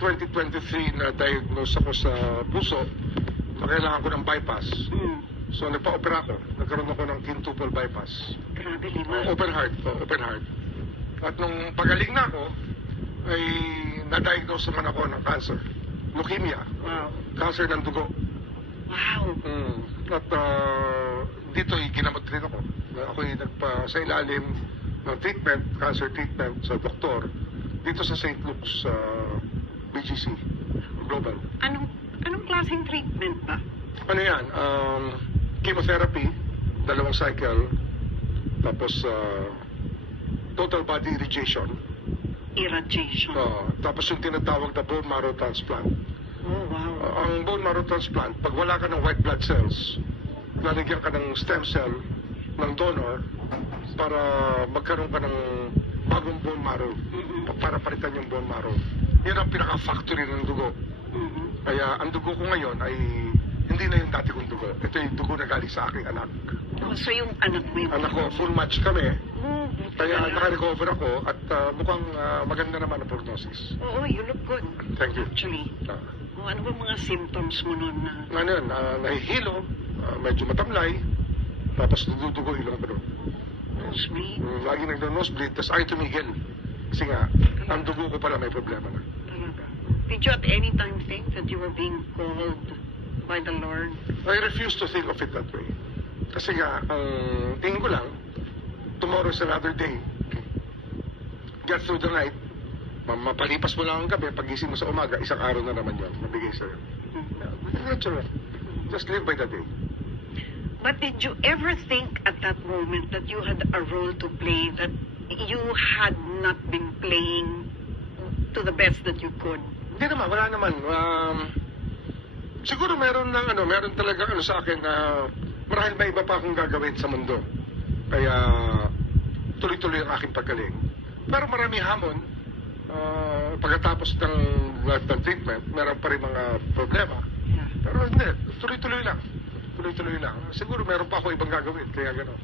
noong 2023 na diagnose ako sa puso, kailangan ko ng bypass. So nagpa-opera ako. Nagkaroon ako ng quintuple bypass. Grabe, Lima. Open heart. Open heart. At nung pagaling na ako, ay na-diagnose naman ako ng cancer. Leukemia. Wow. Cancer ng dugo. Wow. At dito ginamot rin ako. Ako'y sa ilalim ng treatment, cancer treatment sa doktor, dito sa St. Luke's BGC Global. Anong klaseng treatment ba? Ano yan? Chemotherapy, 2 cycle, tapos total body irradiation. Irradiation. Tapos yung tinatawag na bone marrow transplant. Oh, wow. Ang bone marrow transplant, pag wala ka ng white blood cells, lalagyan ka ng stem cell ng donor para magkaroon ka ng bagong bone marrow, para palitan yung bone marrow. Yan ang pinaka-factory ng dugo. Kaya ang dugo ko ngayon ay hindi na yung dati kong dugo. Ito yung dugo na galing sa aking anak. Oh, so yung anak mo yung... Anak ko, full match kami. Kaya Kaya naka-recover ako at mukhang maganda naman ang prognosis. Oo, you look good. Thank you. Actually. Ano ba mga symptoms mo nun na... Ano yun, nahihilo, medyo matamlay, tapos dudugo ilong ko. Nosebleed? Lagi nagdo-nosebleed, tapos ayaw tumigil. Kasi nga, ang dugo ko pala may problema na. Talaga. Did you at any time think that you were being called by the Lord? I refuse to think of it that way. Kasi nga, ang tingin ko lang, tomorrow is another day. Get through the night, mapalipas mo lang ang gabi, pagising mo sa umaga, isang araw na naman yun, mabigay sa'yo. Natural. Just live by the day. But did you ever think at that moment that you had a role to play, that you had not been playing to the best that you could? Hindi naman, wala naman. Siguro meron talaga sa akin na marahil may iba pa akong gagawin sa mundo. Kaya tuloy-tuloy ang aking paggaling. Pero marami hamon. Pagkatapos ng treatment, meron pa rin mga problema. Pero hindi, tuloy-tuloy lang. Tuloy-tuloy lang. Siguro meron pa ako ibang gagawin, kaya gano'n.